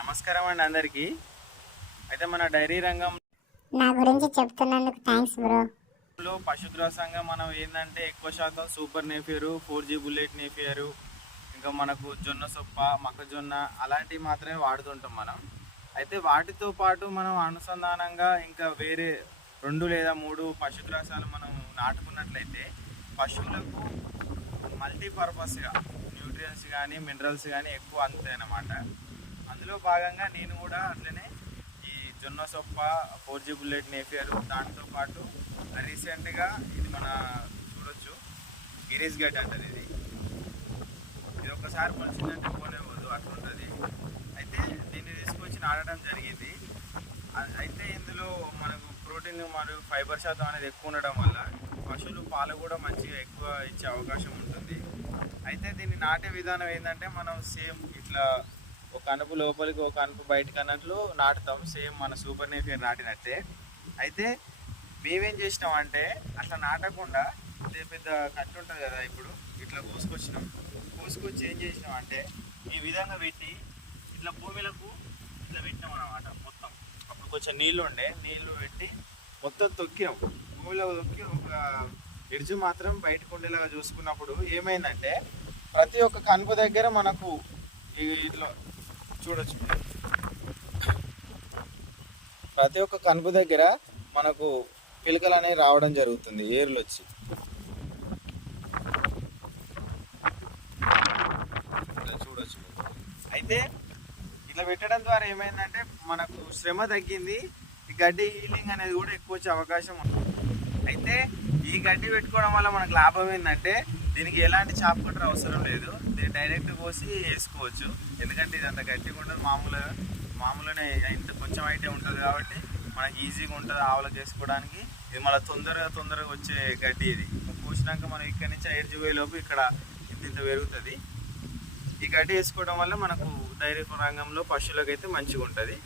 నమస్కారం అండి అందరికీ. అయితే మన డైరీ రంగంలో నా గురించి చెప్తున్నందుకు థ్యాంక్స్ బ్రో. పశుగ్రాసంగా సంఘం మనం ఏంటంటే ఎక్కువ శాతం super Napier, 4G bullet Napier, ఇంకా మనకు జొన్న సొప్ప, మొక్కజొన్న అలాంటివి మాత్రమే వాడుతుంటాం మనం. అయితే వాటితో పాటు మనం అనుసంధానంగా ఇంకా వేరే 2 లేదా 3 పశుగ్రాసాలు మనం నాటుకున్నట్లయితే పశువులకు మల్టీపర్పస్గా న్యూట్రియన్స్ కానీ మినరల్స్ కానీ ఎక్కువ అందుతాయి అన్నమాట. అందులో భాగంగా నేను కూడా అట్లనే ఈ జొన్న సొప్ప, 4G బుల్లెట్ నేపియరు, దాంతో పాటు రీసెంట్గా ఇది మన చూడొచ్చు గిరీష్ గడ్డ అంటారు. ఇది ఒక్కసారి మొలిచిందంటే పోనేవద్దు అట్లుంటుంది. అయితే దీన్ని తీసుకొచ్చి నాటడం జరిగింది. అయితే ఇందులో మనకు ప్రోటీన్ మరియు ఫైబర్ శాతం అనేది ఎక్కువ ఉండడం వల్ల పశువులు పాలు కూడా మంచిగా ఎక్కువ ఇచ్చే అవకాశం ఉంటుంది. అయితే దీన్ని నాటే విధానం ఏంటంటే మనం సేమ్ ఇట్లా ఒక కనుపు లోపలికి ఒక కనుపు బయటకు అన్నట్లు నాటుతాం, సేమ్ మన సూపర్ నేపియర్ నాటినట్టే. అయితే మేమేం చేసినాం అంటే అట్లా నాటకుండా పెద్ద కట్టు ఉంటుంది కదా, ఇప్పుడు ఇట్లా కోసుకొచ్చి ఏం చేసినాం అంటే ఈ విధంగా పెట్టి ఇట్లా భూమిలకు ఇట్లా పెట్టినాం అన్నమాట. మొత్తం అప్పుడు కొంచెం నీళ్ళు పెట్టి మొత్తం తొక్కినాం, భూమిలో తొక్కి ఒక ఎడ్జు మాత్రం బయటకు ఉండేలాగా చూసుకున్నప్పుడు ఏమైందంటే ప్రతి ఒక్క కనుపు దగ్గర మనకు ఇట్లా చూడొచ్చు, ప్రతి ఒక్క కనుపు దగ్గర మనకు పిలకలు అనేవి రావడం జరుగుతుంది, ఏర్లు వచ్చి చూడొచ్చు. అయితే ఇట్లా పెట్టడం ద్వారా ఏమైందంటే మనకు శ్రమ తగ్గింది, ఈ గడ్డి హీలింగ్ అనేది కూడా ఎక్కువ వచ్చే అవకాశం ఉంది. అయితే ఈ గడ్డి పెట్టుకోవడం వల్ల మనకు లాభం ఏంటంటే దీనికి ఎలాంటి చాప్ కట్టర్ అవసరం లేదు, దీన్ని డైరెక్ట్ కోసి వేసుకోవచ్చు. ఎందుకంటే ఇది అంత గట్టిగా ఉండదు, మామూలునే ఇంత కొంచెం అయితే ఉంటుంది కాబట్టి మనకి ఈజీగా ఉంటుంది ఆవులకు వేసుకోవడానికి. ఇది మళ్ళీ తొందరగా వచ్చే గడ్డి. ఇది కోసినాక మనం ఇక్కడి నుంచి ఎడ్జి పోయేలోపు ఇక్కడ ఇంత పెరుగుతుంది. ఈ గడ్డి వేసుకోవడం వల్ల మనకు డైరీ రంగంలో పశువులకు అయితే మంచిగా ఉంటుంది.